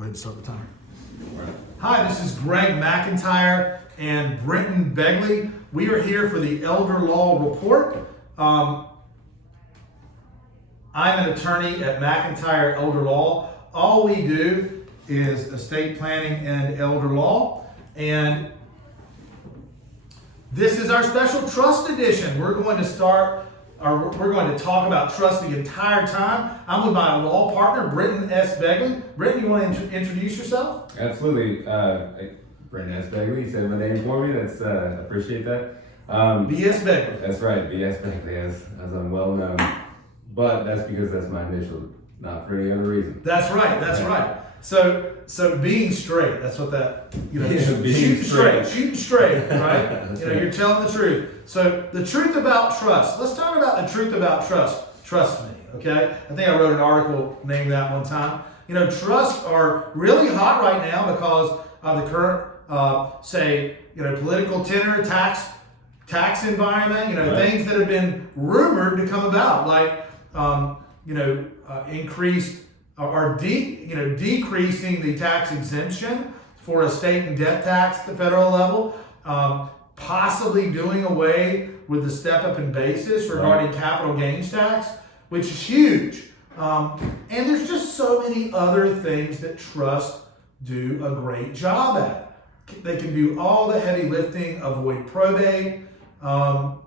Go ahead and start the timer. Right. Hi, this is Greg McIntyre and Brenton Begley. We are here for the Elder Law Report. I'm an attorney at McIntyre Elder Law. All we do is estate planning and elder law. And this is our special trust edition. We're going to talk about trust the entire time. I'm with my law partner, Brenton S. Begley. Brenton, you want to introduce yourself? Absolutely. Brenton S. Begley, you said my name for me. That's I appreciate that. B.S. Begley. That's right, B.S. Begley, as I'm well known. But that's because that's my initial, not for any other reason. That's right. So being straight, that's what that, shooting straight, right? You're telling the truth. So the truth about trust. Let's talk about the truth about trust. Trust me, okay? I think I wrote an article named that one time. Trusts are really hot right now because of the current, political tenor, tax environment, right. Things that have been rumored to come about, like, increased or decreasing the tax exemption for estate and death tax at the federal level, possibly doing away with the step up in basis regarding capital gains tax, which is huge. And there's just so many other things that trusts do a great job at. They can do all the heavy lifting, avoid probate, and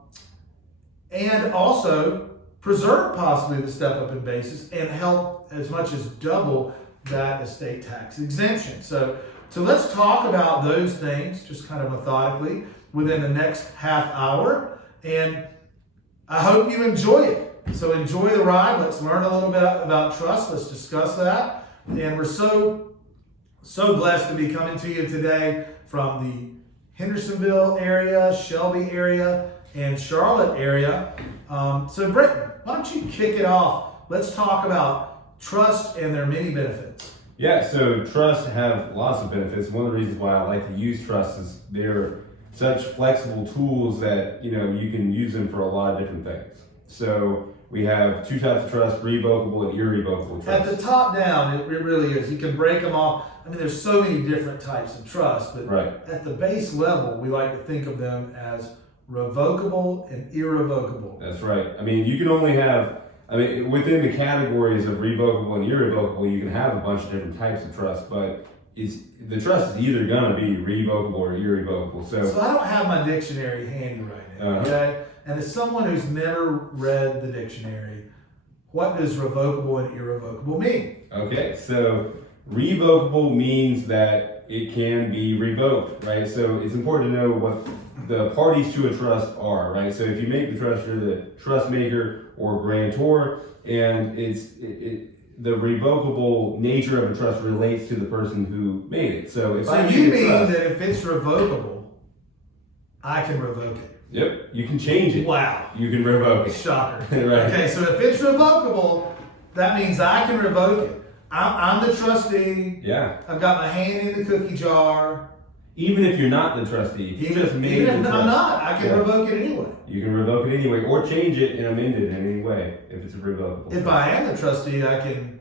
also preserve possibly the step up in basis and help as much as double that estate tax exemption. So let's talk about those things just kind of methodically within the next half hour. And I hope you enjoy it. So enjoy the ride. Let's learn a little bit about trust. Let's discuss that. And we're so blessed to be coming to you today from the Hendersonville area, Shelby area, and Charlotte area. So Brenton, why don't you kick it off? Let's talk about trust and their many benefits. Yeah, so trusts have lots of benefits. One of the reasons why I like to use trusts is they're such flexible tools that, you can use them for a lot of different things. So we have two types of trust, revocable and irrevocable trusts. At the top down, it really is. You can break them off. I mean, there's so many different types of trust, but right. At the base level, we like to think of them as revocable and irrevocable. That's right. I mean, you can only have, within the categories of revocable and irrevocable, you can have a bunch of different types of trust, but the trust is either going to be revocable or irrevocable. So I don't have my dictionary handy right now, okay? And as someone who's never read the dictionary, what does revocable and irrevocable mean? Okay, so revocable means that it can be revoked, right? So it's important to know what the parties to a trust are, right? So if you make the trust, you're the trust maker or grantor, and the revocable nature of a trust relates to the person who made it. So you mean that if it's revocable, I can revoke it? Yep, you can change it. Wow. You can revoke it. Shocker. Right. Okay, so if it's revocable, that means I can revoke it. I'm the trustee. Yeah. I've got my hand in the cookie jar. Even if you're not the trustee, if you just made even the if trust, I'm not, I can revoke it anyway. You can revoke it anyway, or change it and amend it in any way if it's a revocable. If I am the trustee, I can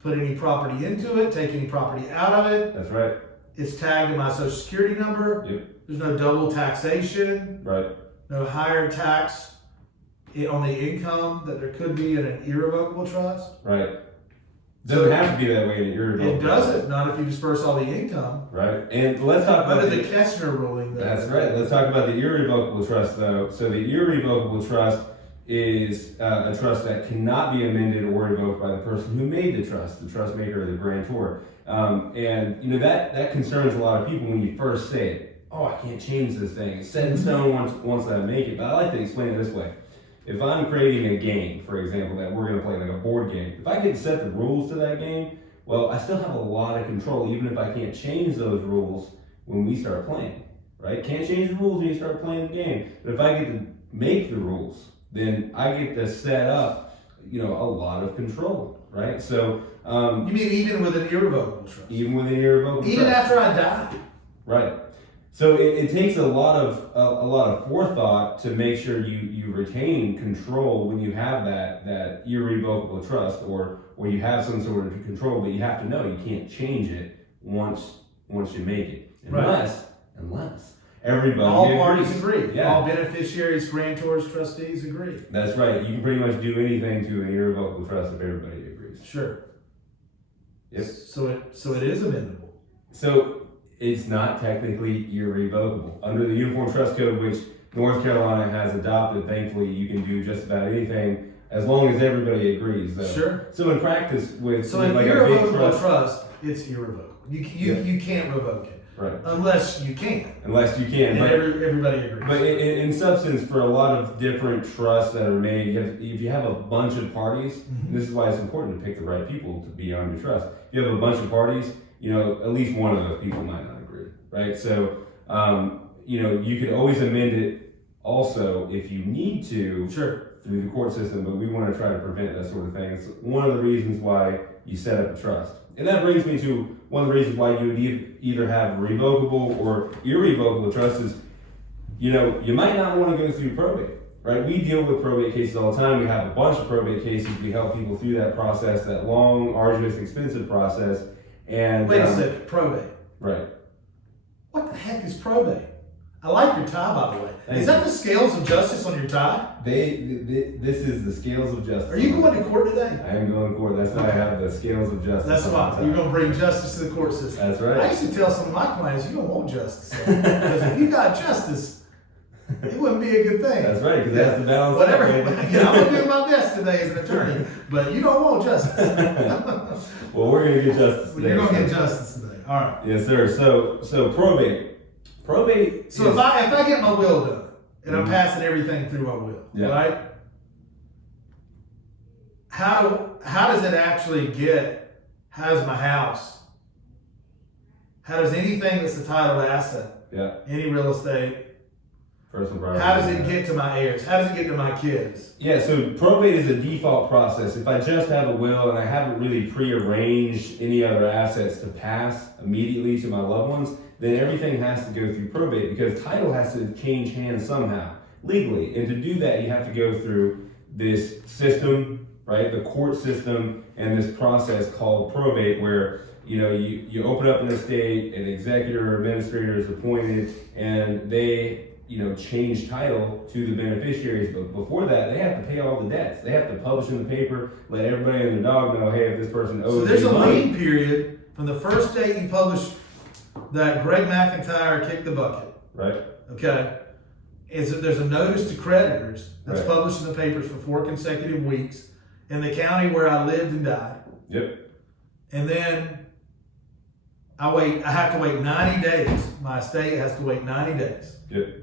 put any property into it, take any property out of it. That's right. It's tagged in my social security number. Yep. There's no double taxation. Right. No higher tax on the income that there could be in an irrevocable trust. Right. Doesn't have to be that way in an irrevocable. It doesn't, not if you disperse all the income. Right. And let's talk about under the Kessner ruling. That's right. Let's talk about the irrevocable trust, though. So the irrevocable trust is a trust that cannot be amended or revoked by the person who made the trust maker or the grantor. And that concerns a lot of people when you first say it. Oh, I can't change this thing. It's set in stone once I make it. But I like to explain it this way. If I'm creating a game, for example, that we're going to play, like a board game, if I can set the rules to that game, well, I still have a lot of control, even if I can't change those rules when we start playing, right? Can't change the rules when you start playing the game. But if I get to make the rules, then I get to set up, a lot of control, right? So you mean even with an irrevocable trust? Even with an irrevocable trust. Even after I die? Right. So it takes a lot of forethought to make sure you retain control when you have that irrevocable trust or or you have some sort of control, but you have to know you can't change it once you make it, unless everybody all parties agree. Yeah. All beneficiaries, grantors, trustees agree. That's right. You can pretty much do anything to an irrevocable trust if everybody agrees. Sure. Yep. So it is amendable. So it's not technically irrevocable. Under the Uniform Trust Code, which North Carolina has adopted, thankfully, you can do just about anything as long as everybody agrees. Though. Sure. So in practice, with an like a big irrevocable trust, it's irrevocable. You can't revoke it. Right. Unless you can. And but everybody agrees. But in substance, for a lot of different trusts that are made, if you have a bunch of parties, and this is why it's important to pick the right people to be on your trust. If you have a bunch of parties, at least one of those people might not agree, right? So, you could always amend it also if you need to through the court system, but we want to try to prevent that sort of thing. It's one of the reasons why you set up a trust. And that brings me to one of the reasons why you would either have revocable or irrevocable trust is, you might not want to go through probate, right? We deal with probate cases all the time. We have a bunch of probate cases. We help people through that process, that long, arduous, expensive process. And wait a second, probate. Right. What the heck is probate? I like your tie, by the way. Is that the scales of justice on your tie? This is the scales of justice. Are you going to court today? I am going to court. That's why I have the scales of justice. That's why. You're going to bring justice to the court system. That's right. I used to tell some of my clients, you don't want justice. Because if you got justice, it wouldn't be a good thing. That's right, because that's the balance. Whatever. I'm going to do my best today as an attorney, but you don't want justice. Well, we're going to get justice today. You're going to get justice today. All right. Yes, sir. So probate. So if I get my will done and I'm passing everything through my will, right? How does it actually get? How does my house? How does anything that's a titled asset? Yeah. Any real estate? Personal property. How does it get to my heirs? How does it get to my kids? Yeah, so probate is a default process. If I just have a will and I haven't really prearranged any other assets to pass immediately to my loved ones, then everything has to go through probate because title has to change hands somehow, legally. And to do that, you have to go through this system, right? The court system and this process called probate where you open up an estate, an executor or administrator is appointed, and they change title to the beneficiaries, but before that, they have to pay all the debts. They have to publish in the paper, let everybody and their dog know, hey, if this person owes. So there's a lien period from the first day you publish that Greg McIntyre kicked the bucket. Right. Okay. There's a notice to creditors that's published in the papers for 4 consecutive weeks in the county where I lived and died. Yep. And then I have to wait 90 days. My estate has to wait 90 days. Yep.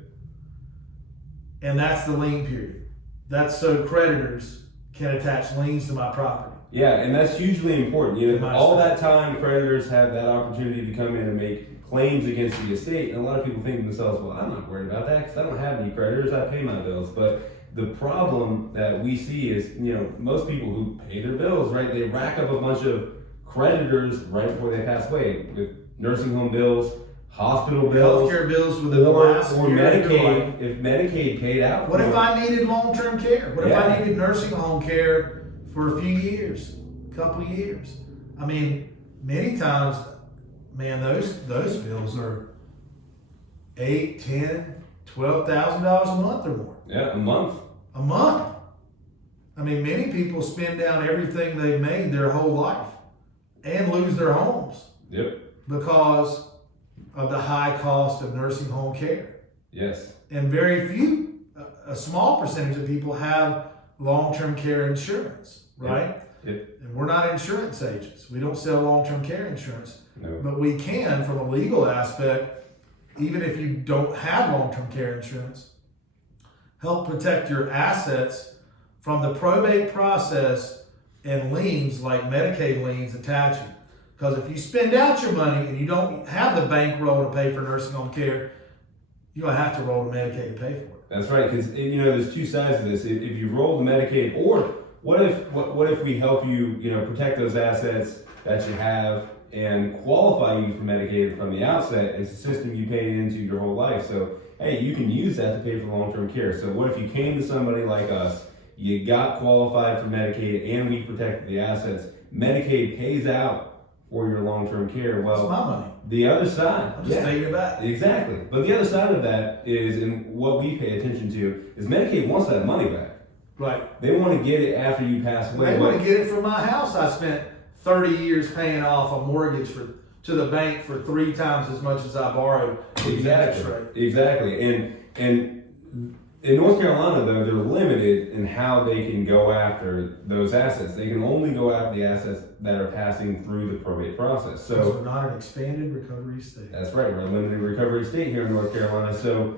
And that's the lien period. That's so creditors can attach liens to my property. Yeah, and that's hugely important. All that time, creditors have that opportunity to come in and make claims against the estate. And a lot of people think to themselves, well, I'm not worried about that because I don't have any creditors. I pay my bills. But the problem that we see is, most people who pay their bills, right, they rack up a bunch of creditors right before they pass away with nursing home bills, hospital bills, healthcare bills within the last or year Medicaid. If Medicaid paid out, what if I needed long-term care? What if I needed nursing home care for a few years, a couple of years? I mean, many times, man, those bills are $8,000, $10,000, $12,000 a month or more. Yeah, a month. A month. I mean, many people spend down everything they've made their whole life and lose their homes. Yep. Because of the high cost of nursing home care. Yes. And very few, a small percentage of people have long-term care insurance, right? Yep. And we're not insurance agents. We don't sell long-term care insurance. No. But we can, from a legal aspect, even if you don't have long-term care insurance, help protect your assets from the probate process and liens like Medicaid liens attaching. Because if you spend out your money and you don't have the bankroll to pay for nursing home care, you're going to have to roll to Medicaid to pay for it. That's right, because there's two sides of this. If you roll the Medicaid, or what if we help you, protect those assets that you have and qualify you for Medicaid from the outset? It's a system you paid into your whole life. So, hey, you can use that to pay for long-term care. So what if you came to somebody like us, you got qualified for Medicaid, and we protected the assets, Medicaid pays out for your long-term care. Well, It's my money. the other side, I'm just taking it back. exactly. But the other side of that is, and what we pay attention to, is Medicaid wants that money back. Right. They want to get it after you pass away. They want to get it from my house. I spent 30 years paying off a mortgage to the bank for 3 times as much as I borrowed. Exactly. And in North Carolina, though, they're limited in how they can go after those assets. They can only go after the assets that are passing through the probate process. So we're not an expanded recovery state. That's right. We're a limited recovery state here in North Carolina. So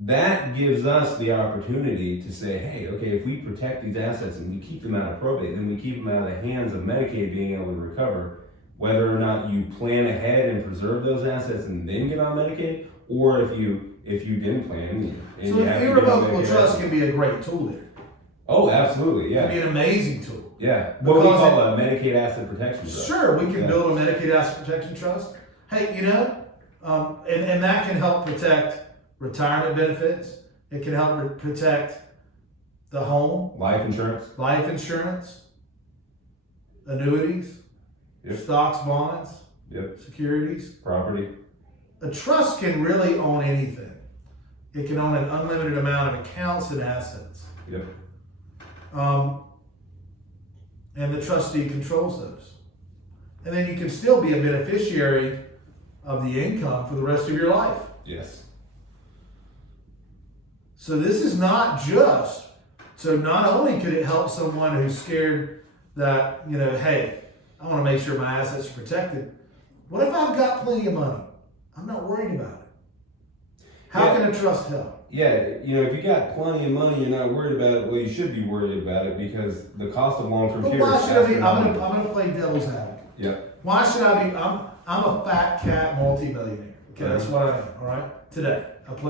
that gives us the opportunity to say, hey, okay, if we protect these assets and we keep them out of probate, then we keep them out of the hands of Medicaid being able to recover, whether or not you plan ahead and preserve those assets and then get on Medicaid, or if you didn't plan. And so an irrevocable trust can be a great tool there. Oh, absolutely, yeah. It can be an amazing tool. Yeah, what we call a Medicaid Asset Protection Trust. Sure, we can build a Medicaid Asset Protection Trust. Hey, and that can help protect retirement benefits. It can help protect the home. Life insurance, annuities, stocks, bonds, securities. Property. A trust can really own anything. It can own an unlimited amount of accounts and assets. And the trustee controls those. And then you can still be a beneficiary of the income for the rest of your life. Yes. So this is not not only could it help someone who's scared that, hey, I want to make sure my assets are protected. What if I've got plenty of money? I'm not worried about it. How can a trust help? Yeah, if you got plenty of money, you're not worried about it. Well, you should be worried about it because the cost of long-term care. But why should I be? I'm gonna play devil's advocate. Yeah. Why should I be? I'm a fat cat multimillionaire. Okay, that's what I am. All right. Today,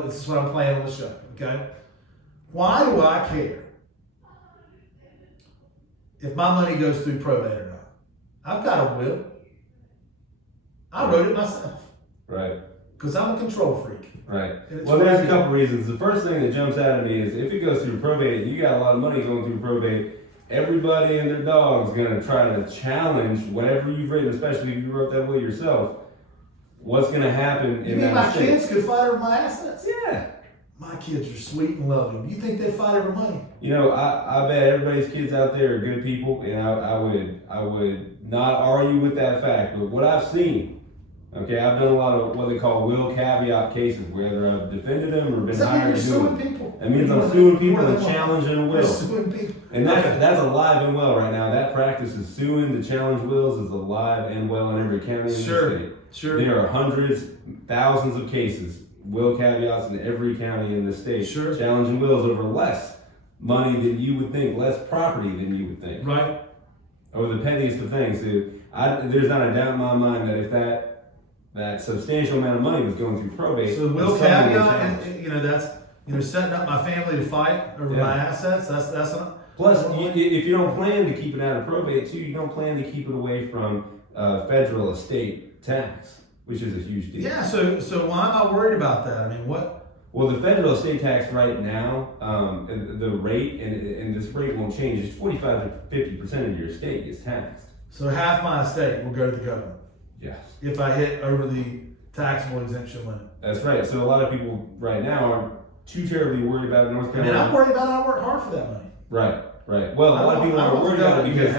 this is what I'm playing on the show. Okay. Why do I care if my money goes through probate or not? I've got a will. I wrote it myself. Right. Because I'm a control freak. Right. Well, there's a couple reasons. The first thing that jumps out at me is if it goes through probate, you got a lot of money going through probate. Everybody and their dog's gonna try to challenge whatever you've written, especially if you wrote that will yourself. What's gonna happen in that my kids could fight over my assets? Yeah. My kids are sweet and loving. You think they'd fight over money? I bet everybody's kids out there are good people, and I would not argue with that fact. But what I've seen, okay, I've done a lot of what they call will caveat cases, whether I've defended them or been hired to do it. People. That means I'm suing people and challenging a will. Suing people. And that's alive and well right now. That practice is suing to challenge wills is alive and well in every county in the state. Sure. There are hundreds, thousands of cases, will caveats in every county in the state. Sure. Challenging wills over less money than you would think, less property than you would think. Right. Over the pettiest of things. There's not a doubt in my mind that if that substantial amount of money was going through probate. So the will caveat, and that's setting up my family to fight over my assets. That's not. Plus, if you don't plan to keep it out of probate too, you don't plan to keep it away from federal estate tax, which is a huge deal. Yeah. So why am I worried about that? I mean, what? Well, the federal estate tax right now, the rate, and this rate won't change. It's 45 to 50% of your estate is taxed. So half my estate will go to the government. Yes. If I hit over the taxable exemption limit. That's right. So a lot of people right now aren't too terribly worried about North Carolina. I'm worried about it. I work hard for that money. Right. Well, a lot of people aren't worried about it because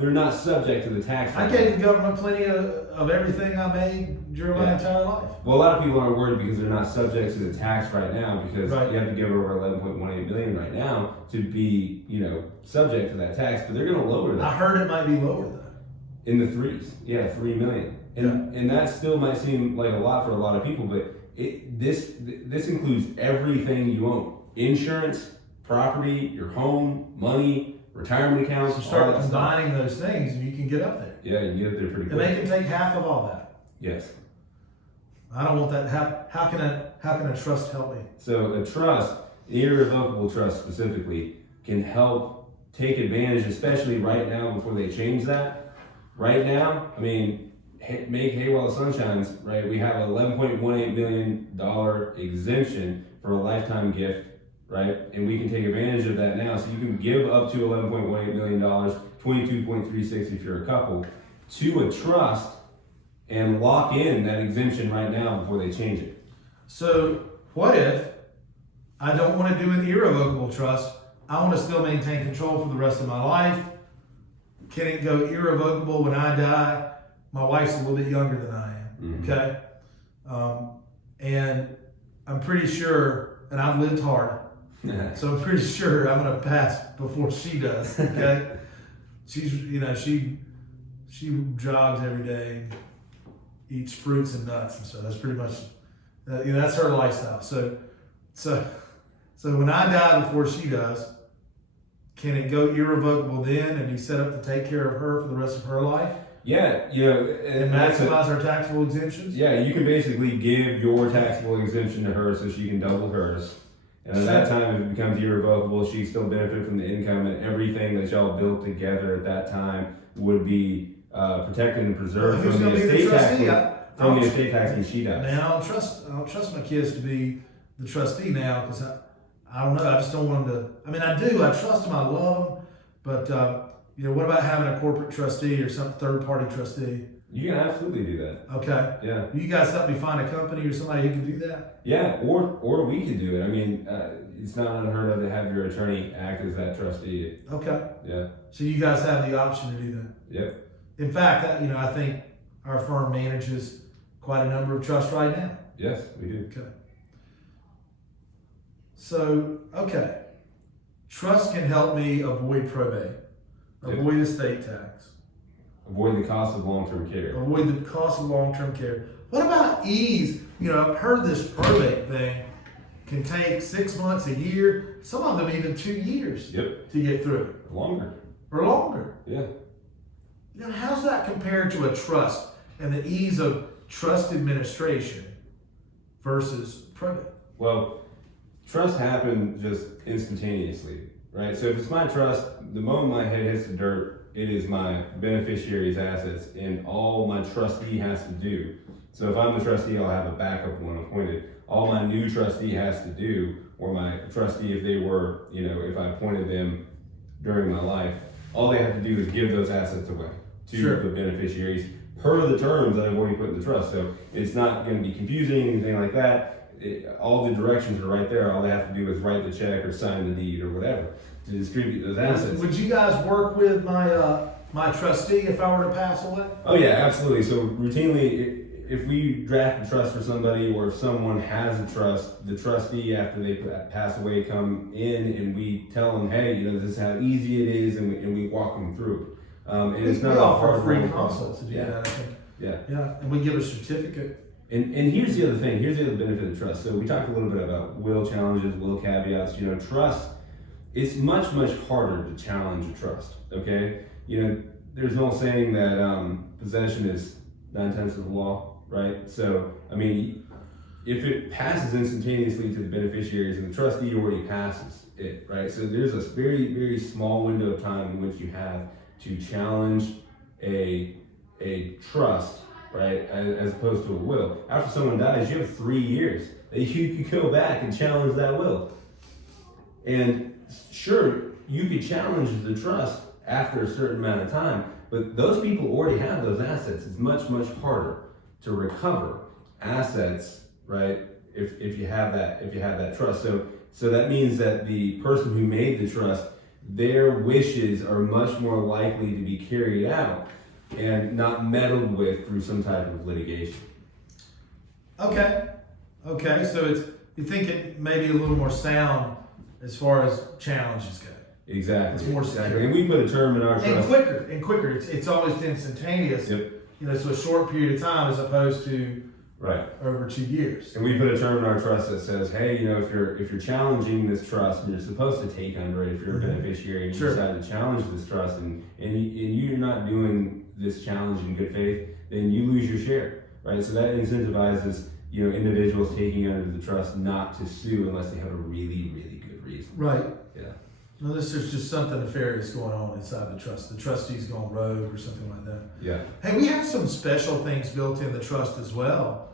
they're not subject to the tax. I gave the government plenty of everything I made during my entire life. Well, a lot of people aren't worried because they're not subject to the tax right now because you have to give over 11.18 billion right now to be, subject to that tax. But they're going to lower that. I heard it might be lower though. In the threes, 3 million, and that still might seem like a lot for a lot of people, but this includes everything you own: insurance, property, your home, money, retirement accounts. So start combining those things, and you can get up there. Yeah, you can get up there pretty quick. And they can take half of all that. Yes. I don't want that. How can a trust help me? So a trust, irrevocable trust specifically, can help take advantage, especially right now before they change that. Right now, I mean, make hay while the sun shines, right? We have an $11.18 million exemption for a lifetime gift, right? And we can take advantage of that now. So you can give up to $11.18 million 22.36 if you're a couple, to a trust and lock in that exemption right now before they change it. So what if I don't want to do an irrevocable trust? I want to still maintain control for the rest of my life. Can it go irrevocable when I die? My wife's a little bit younger than I am, okay? And I'm pretty sure, and I've lived hard, so I'm pretty sure I'm going to pass before she does, okay? She's, she jogs every day, eats fruits and nuts, and so that's pretty much, that's her lifestyle. So when I die before she does, can it go irrevocable then and be set up to take care of her for the rest of her life? Yeah, and maximize our taxable exemptions? Yeah, you can basically give your taxable exemption to her so she can double hers. And at that time, if it becomes irrevocable, she still benefit from the income, and everything that y'all built together at that time would be protected and preserved from the estate tax when she dies. Now, I don't trust my kids to be the trustee now because I don't know. I just don't want them to. I mean, I do. I trust them. I love them. But what about having a corporate trustee or some third-party trustee? You can absolutely do that. Okay. Yeah. You guys help me find a company or somebody who can do that? Yeah, or we can do it. I mean, it's not unheard of to have your attorney act as that trustee. Okay. Yeah. So you guys have the option to do that? Yep. In fact, I think our firm manages quite a number of trusts right now. Yes, we do. Okay. So, trust can help me avoid probate, avoid estate tax. Avoid the cost of long-term care. Avoid the cost of long-term care. What about ease? I've heard this probate thing can take 6 months, a year, some of them even 2 years to get through. Longer. Or longer. Yeah. How's that compared to a trust and the ease of trust administration versus probate? Well, trust happen just instantaneously, right? So if it's my trust, the moment my head hits the dirt, it is my beneficiary's assets, and all my trustee has to do. So if I'm the trustee, I'll have a backup one appointed. All my new trustee has to do, or my trustee, if they were, if I appointed them during my life, all they have to do is give those assets away to the beneficiaries per the terms that I've already put in the trust. So it's not going to be confusing, anything like that. All the directions are right there. All they have to do is write the check or sign the deed or whatever to distribute those assets. Would you guys work with my trustee if I were to pass away? Oh yeah, absolutely. So routinely, if we draft a trust for somebody, or if someone has a trust, the trustee after they pass away come in and we tell them, hey, this is how easy it is, and we walk them through it. And it's not we a offer hard free consults to do that. I think. Yeah, and we give a certificate. And here's the other thing. Here's the other benefit of trust. So we talked a little bit about will challenges, will caveats. Trust. It's much harder to challenge a trust. Okay. There's an old saying that possession is 9/10 of the law, right? So I mean, if it passes instantaneously to the beneficiaries and the trustee already passes it, right? So there's a very small window of time in which you have to challenge a trust, right, as opposed to a will. After someone dies, you have 3 years that you can go back and challenge that will. And sure, you could challenge the trust after a certain amount of time, but those people already have those assets. It's much harder to recover assets, right, if you have that trust. So that means that the person who made the trust, their wishes are much more likely to be carried out and not meddled with through some type of litigation. Okay, so you think it may be a little more sound as far as challenges go. Exactly. It's more secure. And we put a term in our trust. And quicker. It's always instantaneous. Yep. So a short period of time as opposed to right over 2 years. And we put a term in our trust that says, hey, if you're challenging this trust, and you're supposed to take under it if you're a beneficiary, and you decide to challenge this trust, and you're not doing this challenge in good faith, then you lose your share, right? So that incentivizes individuals taking under the trust not to sue unless they have a really good reason. Right. Yeah. Unless there's just something nefarious going on inside the trust. The trustee's gone rogue or something like that. Yeah. Hey, we have some special things built in the trust as well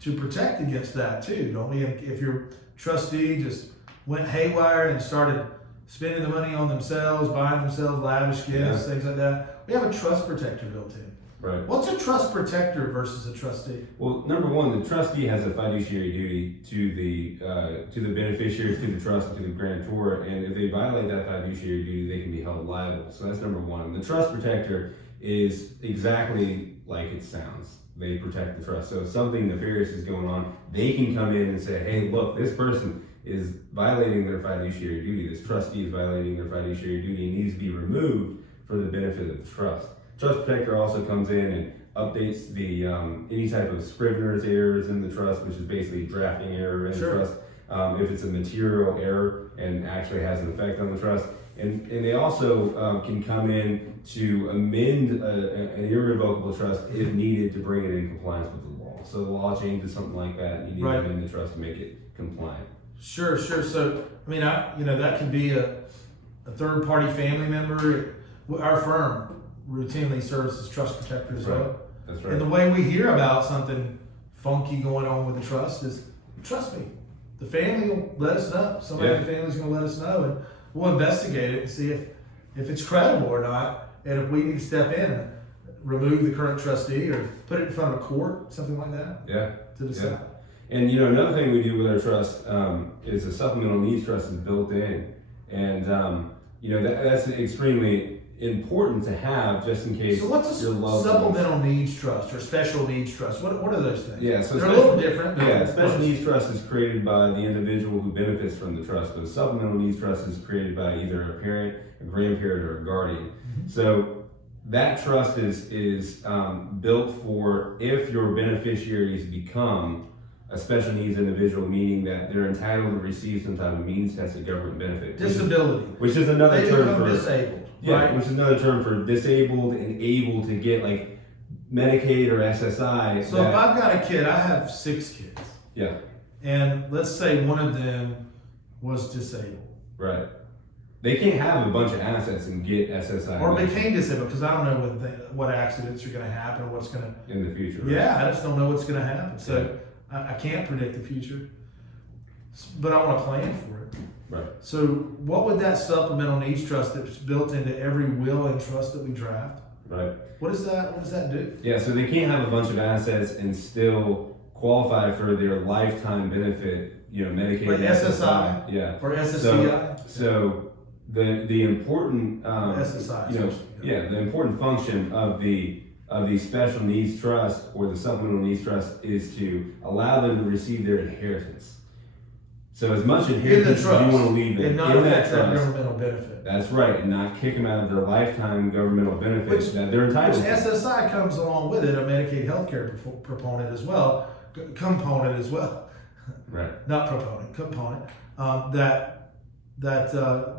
to protect against that too, don't we? If your trustee just went haywire and started spending the money on themselves, buying themselves lavish gifts, things like that. We have a trust protector built in. Right. What's a trust protector versus a trustee? Well, number one, the trustee has a fiduciary duty to the beneficiaries, to the trust, and to the grantor, and if they violate that fiduciary duty, they can be held liable. So that's number one. The trust protector is exactly like it sounds. They protect the trust. So if something nefarious is going on, they can come in and say, hey, look, this person is violating their fiduciary duty. This trustee is violating their fiduciary duty and needs to be removed for the benefit of the trust. Trust protector also comes in and updates the any type of scrivener's errors in the trust, which is basically drafting error in the trust. If it's a material error and actually has an effect on the trust. And they also can come in to amend an irrevocable trust if needed to bring it in compliance with the law. So the law changes something like that, and you need to amend the trust to make it compliant. Sure. So, I mean, that could be a third-party family member. Our firm routinely serves as trust protector as well. That's right. And the way we hear about something funky going on with the trust is, trust me, the family will let us know. Somebody in the family's going to let us know, and we'll investigate it and see if it's credible or not, and if we need to step in and remove the current trustee or put it in front of a court, something like that. To decide. And another thing we do with our trust is a supplemental needs trust is built in, and that's extremely important to have just in case. So what's a supplemental needs trust or special needs trust? What are those things? So they're a little different. Special needs trust is created by the individual who benefits from the trust, but a supplemental needs trust is created by either a parent, a grandparent, or a guardian. Mm-hmm. So that trust is built for if your beneficiaries become a special needs individual, meaning that they're entitled to receive some type of means-tested government benefit. Disability. Which is another term for disabled. Yeah, which is another term for disabled and able to get like Medicaid or SSI. So if I've got a kid, I have 6 kids. Yeah. And let's say one of them was disabled. Right. They can't have a bunch of assets and get SSI. Or became disabled, because I don't know what accidents are going to happen, what's going to... In the future. Right? Yeah, I just don't know what's going to happen. So I can't predict the future. But I want to plan for it. Right. So what would that supplemental needs trust that's built into every will and trust that we draft? Right. What does that do? Yeah, so they can't have a bunch of assets and still qualify for their lifetime benefit, Medicaid, like SSI. Yeah. Or SSDI. So the important SSI. the important function of the special needs trust or the supplemental needs trust is to allow them to receive their inheritance. So as much inheritance as you want to leave and not affect that governmental benefit. That's right, and not kick them out of their lifetime governmental benefits that they're entitled to. SSI comes along with it, a Medicaid healthcare component as well. Right. Not proponent, component.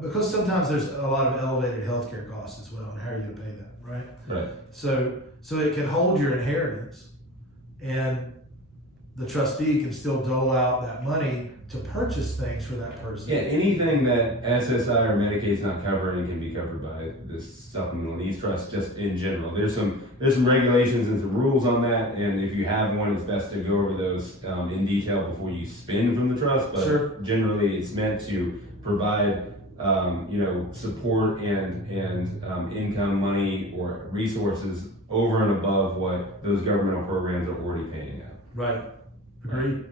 Because sometimes there's a lot of elevated healthcare costs as well, and how are you going to pay that, right? Right. So it can hold your inheritance, and the trustee can still dole out that money to purchase things for that person. Yeah, anything that SSI or Medicaid's not covering can be covered by this supplemental needs trust. Just in general, there's some regulations and some rules on that, and if you have one, it's best to go over those in detail before you spend from the trust. But generally, it's meant to provide support and income, money, or resources over and above what those governmental programs are already paying out. Right. Agreed.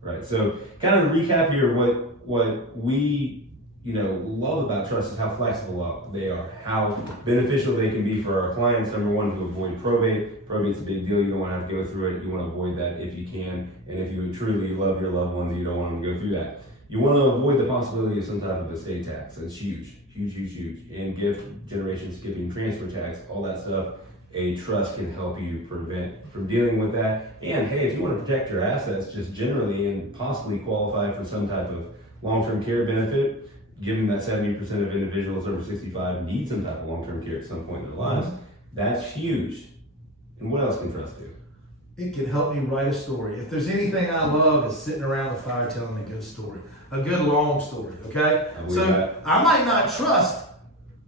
Right. So, kind of to recap here, what we love about trust is how flexible they are, how beneficial they can be for our clients. Number one, to avoid probate. Probate's a big deal. You don't want to have to go through it. You want to avoid that if you can, and if you truly love your loved ones, you don't want them to go through that. You want to avoid the possibility of some type of estate tax. That's huge, and gift, generation skipping, transfer tax, all that stuff. A trust can help you prevent from dealing with that. And hey, if you want to protect your assets just generally and possibly qualify for some type of long-term care benefit, given that 70% of individuals over 65 need some type of long-term care at some point in their lives, that's huge. And what else can trust do? It can help me write a story. If there's anything I love, is sitting around the fire telling a good story, a good long story, okay? So I might not trust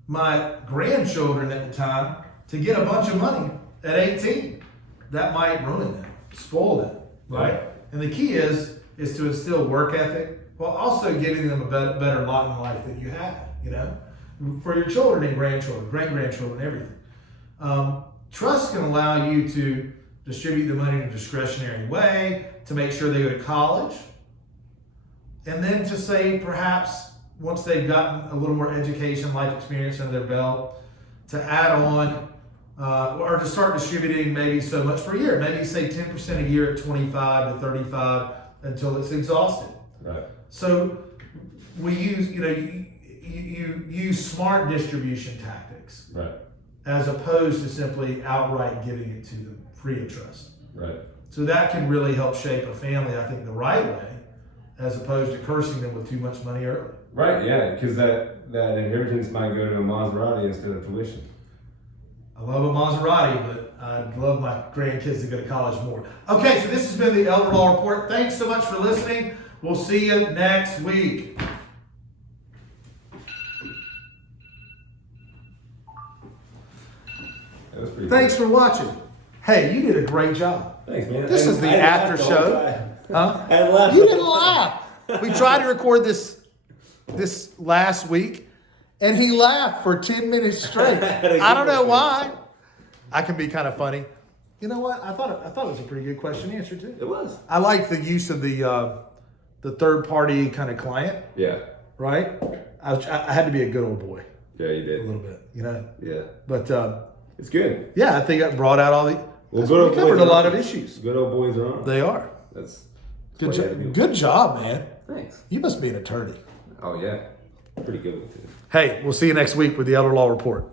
my grandchildren at the time to get a bunch of money at 18. That might ruin them, spoil them, right? And the key is to instill work ethic while also giving them a better lot in life than you had. you know, for your children and grandchildren, great-grandchildren, everything. Trust can allow you to distribute the money in a discretionary way, to make sure they go to college, and then to say perhaps once they've gotten a little more education, life experience under their belt, to add on or to start distributing maybe so much per year. Maybe say 10% a year at 25 to 35 until it's exhausted. Right. So we use, you use smart distribution tactics. Right. As opposed to simply outright giving it to them free of trust. Right. So that can really help shape a family, I think, the right way, as opposed to cursing them with too much money early. Right, yeah, because that inheritance might go to a Maserati instead of tuition. I love a Maserati, but I'd love my grandkids to go to college more. Okay, so this has been the Elder Law Report. Thanks so much for listening. We'll see you next week. That was pretty Thanks for watching. Hey, you did a great job. Thanks, man. This is the after show. Huh? I laughed. You didn't laugh. We tried to record this last week, and he laughed for 10 minutes straight. I don't know why. I can be kind of funny. You know what? I thought it was a pretty good question answer too. It was. I like the use of the third party kind of client. Yeah. Right. I had to be a good old boy. Yeah, you A did. little bit. You know. Yeah. But It's good. yeah, I think I brought out all the. Well, we covered a lot of issues. Good old boys are on. They are. That's Good what you job. gotta do. Good job, man. Thanks. You must be an attorney. Oh yeah. Pretty good with it. Hey, we'll see you next week with the Elder Law Report.